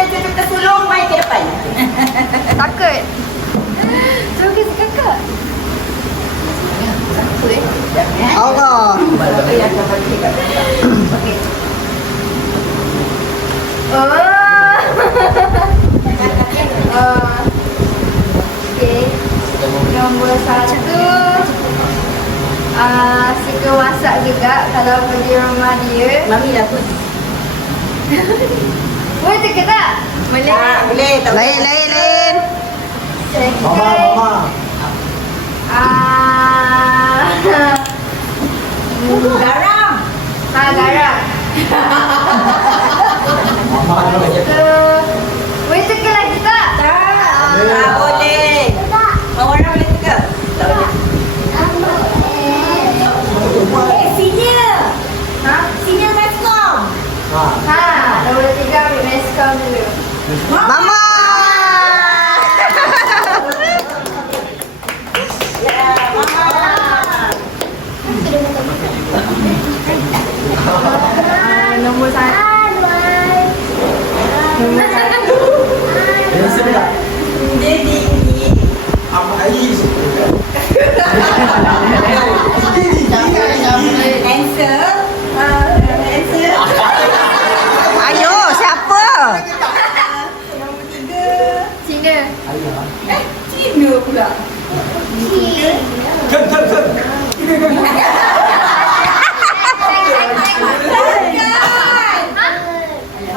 kita cucuk ke sulung, mai ke depan. Takut. Suruh kasi kakak. Allah. Okey. Okay. Nombor 1 suka masak juga kalau pergi rumah dia. Mami dah pun. Boleh ke tak? Boleh. Boleh. Tak boleh. Lain. Mama. Garam. Garam. Mama. Boleh tekan lagi tak? Tak boleh. Mau orang boleh juga? Tak boleh. Senior. Senior Meskom. Nombor 3 ambil meskom dulu. Mama. Nombor 1. Nombor 1. Dia sedap. Dia tinggi. Apa air? Answer. Answer. Ayo, siapa? Nombor 3. Cina. Cina pula. Ken.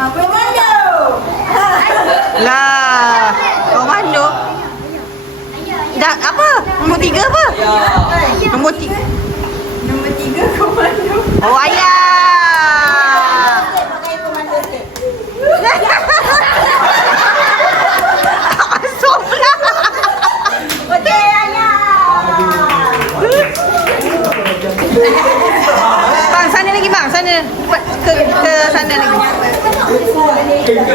Komando. Lah, komando. Dah apa? Nombor 3 apa? Nombor 3. Nombor 3 komando. Oh, ayah. Pakai komando set. Asal pula. Okey, ayah. Bang, sana lagi bang. Sana. Ke sana lagi. Ken.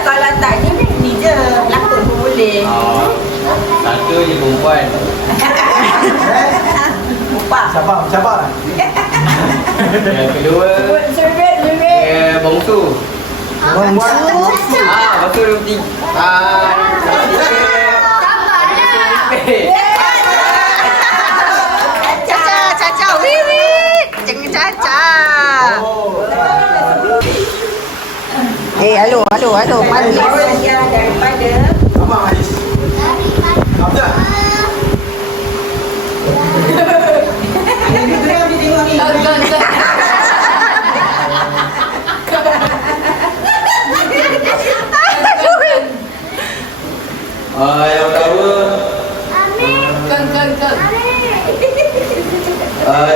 Kalau tak ni je pelakon pun boleh. Satu je perempuan. Lupa. Sabar. Yang kedua bongsu. Bongsu. Lepas tu nombor 3. Caca. Wiwit. Jangan caca. Halo. Mari. Dia daripada Abang Ais. Abang. Yang pertama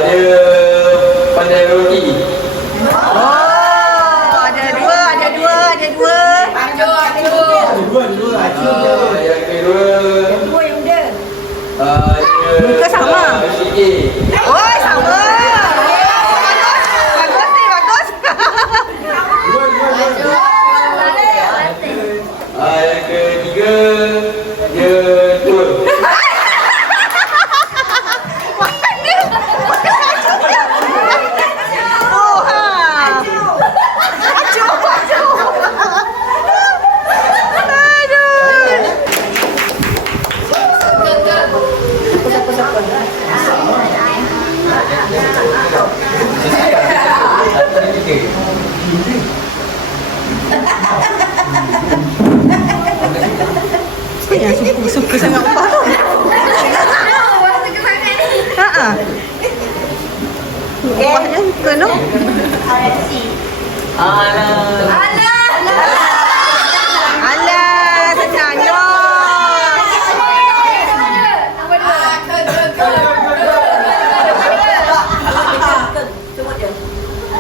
dia pandai roti. Oh, ada dua. Ada dua. Yang kedua yang muda. dia Muka sama. bersikir. Oh, sama. Bagus ni, bagus. Yang ketiga dia tua. Oh, ha. Acuh. Aduh. Satu dan tiga. Yang suka sangat upah tu. Ha. Upahnya kena. Alah, senangnya.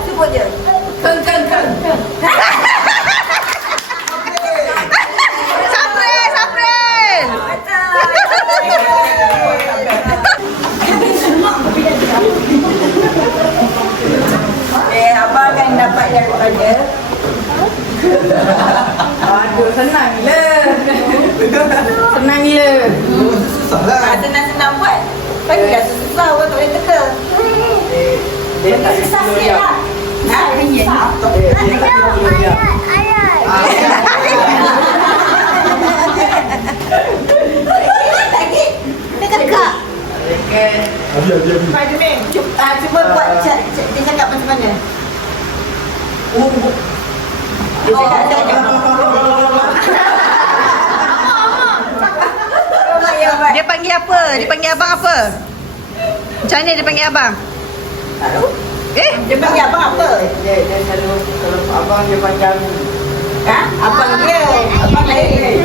Sebut dia. Sapril. Abang akan dapat daripada susah orang tak boleh teka. Dia tak Susah ada sikit lah. Nah, susah. Lagi. Teka. Abi. Cuba buat dia cakap macam mana. Dia cakap Dia panggil apa? Dia panggil abang apa? Macam mana dia panggil abang? Dia panggil abang apa? Dia selalu kalau abang dia panjang. Ha? Abang dia. Abang lain.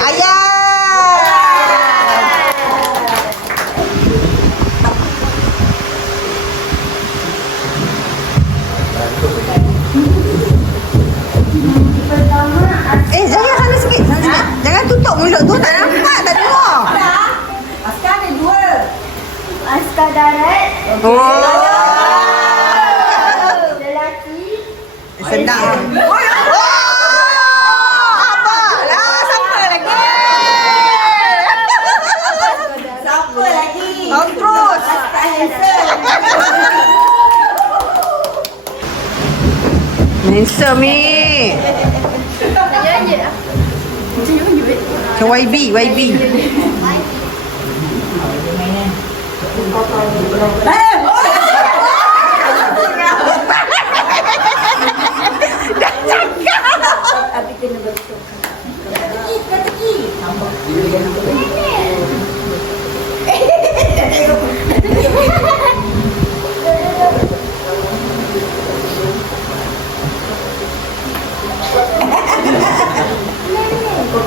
Ayah. Jangan sana sikit, sana sikit. Jangan tutup mulut tu, tak nampak, tak dengar. Askar ada dua. Askar darat. Oh. Lelaki. Senang. Abang lah, siapa lagi? Siapa lagi? Oh, terus. Askar handsome. Handsome ni. Saya je lah. Macam YB. Abi kena betul. Teki.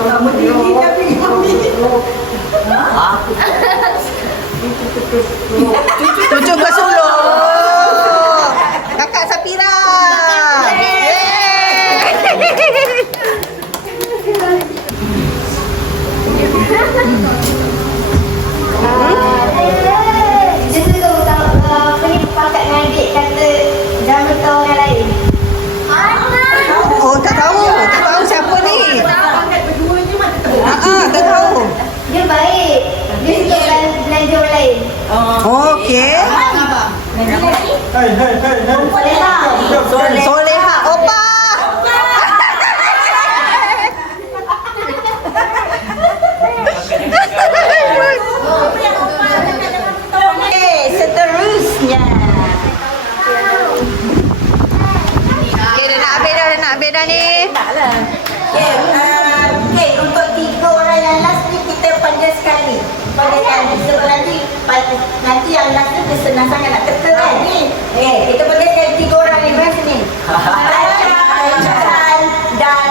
Kamu tinggi tapi Cucu ke Solo. Kakak Sapira. Dia suka pergi pakat dengan adik kata jangan beritahu orang lain. Oh, tak tahu siapa ni. Tak tahu. Dia baik. Dia suka belanja orang lain. Okey. Hei. Soleha. Opa. Okey, seterusnya. Okay, dah nak habis dah ni. Taklah. Okey, untuk 3 orang yang last ni kita pandai sekali. Sebab nanti yang last tu dia senang sangat nak teka kan ni. Kita pandai sekali 3 orang ni berapa ni? Aisyah dan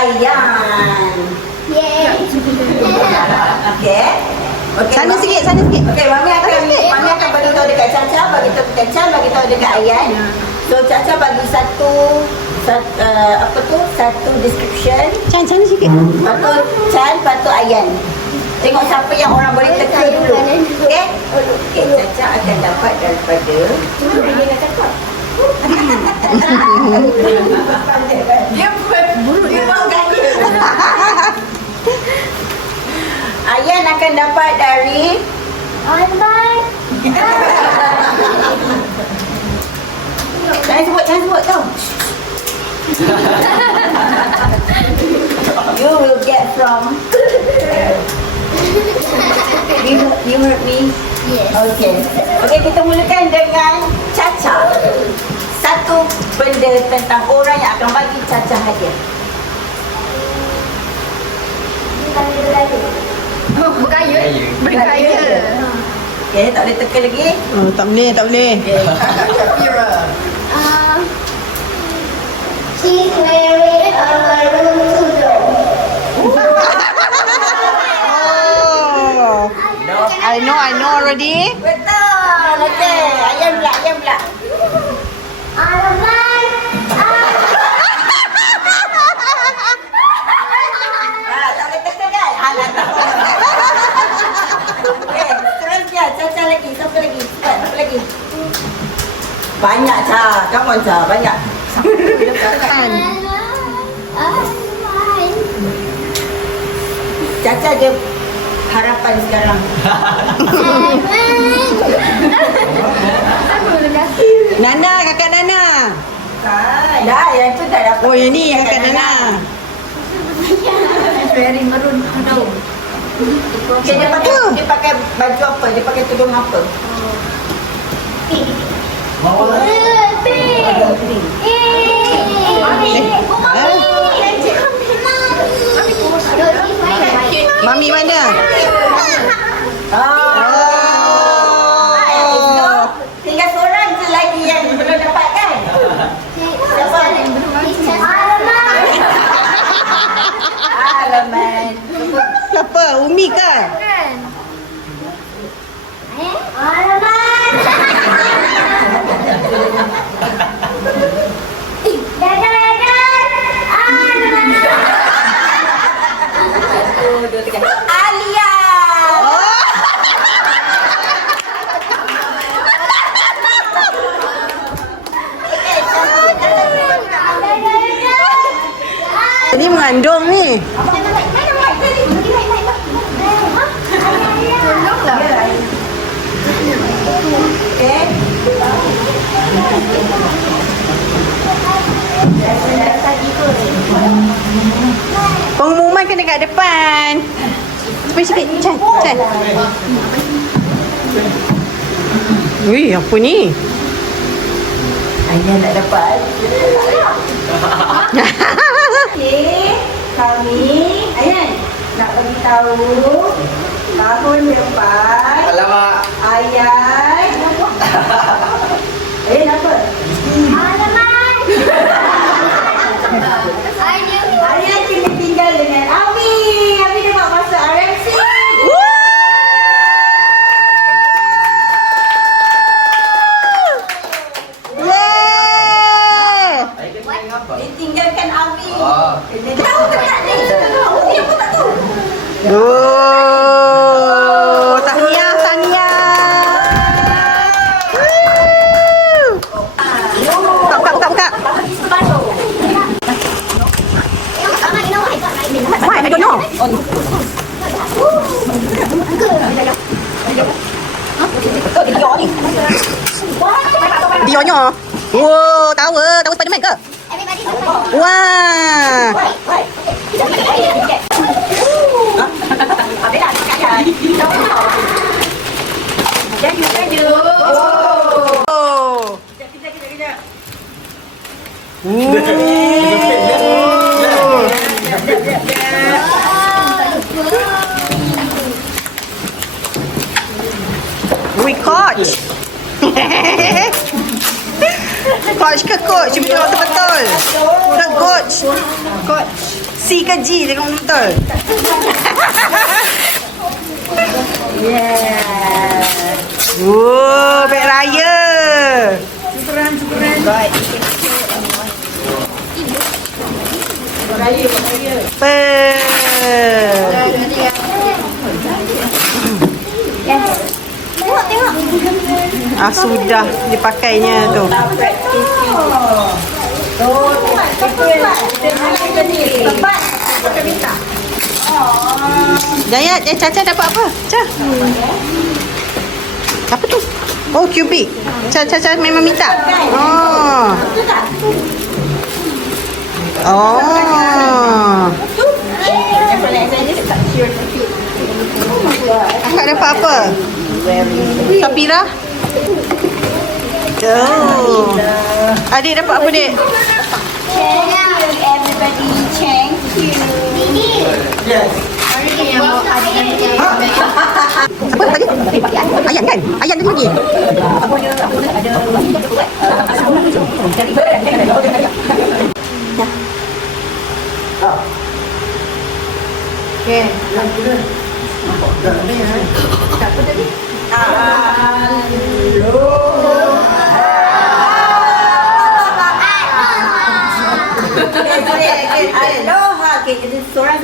Ayan. Yeay. Okey. Sana sikit. Okey, Mami akan bagi tahu dekat Caca, bagi tahu dekat Chan, bagi tahu dekat Ayan. So Caca bagi satu description. Chan, sana sikit. Lepas tu Chan, lepas tu Ayan. Tengok siapa yang orang boleh teka dulu. Okey? Okey, Caca akan dapat daripada dia buat gaya. Ayan akan dapat dari Bye. Jangan sebut tau. You will get from You heard me? Yes. Okay, kita mulakan dengan Caca. Satu benda tentang orang yang akan bagi Caca hadiah. Berkaya. Okay, tak boleh teka lagi. Oh, tak boleh. She's wearing a maroon tudung. Oh. I know already. Betul. Okay, Ayan pula. Alamak. Tak boleh teka kan? Alah, tak. Okay, seterusnya Caca lagi. Siapa lagi? Cepat, siapa lagi? Banyak, Ca. Come on, Ca. Banyak. Caca ada harapan sekarang. Nana, kakak Nana. Dah, yang tu tak dapat. Oh, yang ni yang kakak Nana. Very maroon. No. Okay, dia pakai baju apa? Dia pakai tudung apa? Mami mana? Tinggal seorang je lagi yang belum dapat kan? Siapa? Alamak. Siapa? Umi ke? Alia. Ni mengandung ni. Okay. Pengumuman kena kat depan. Cepat sikit. Chan, Chan. Wih, apa ni? Ayah nak dapat. Okey, kami Ayan nak bagi tahu tahun depan Alamak. Ayah apa? Ayah kena tinggal dengan Ami. Ami dia nak masuk RMC. Yeay! Ditinggalkan Ami. Oh. Dia tahu ke tak ni? Tahu. Dia pun tak tahu. Oh, tahniah, tahniah. Buka, buka, buka. Why? I don't know. Dionyo. Wow, tahu Spiderman ke? Wah. Oh. We coach. Coach ke coach? Cuba tengok betul-betul. Ke coach? Coach. C ke G? Tengok betul. Yeah. Oh, beg raya. Syukuran. Baik. Ah, sudah dipakainya tu. Jayat, Caca dapat apa? Caca. Apa tu? Oh, kubik. Caca memang minta. Oh. Oh. Akak dapat apa? Sapira? Oh. Adik dapat apa, Dek? Everybody, thank you. Apa tadi? Ayam kan? Ayam tadi lagi. Okay. Aloha. Okay, jadi seorang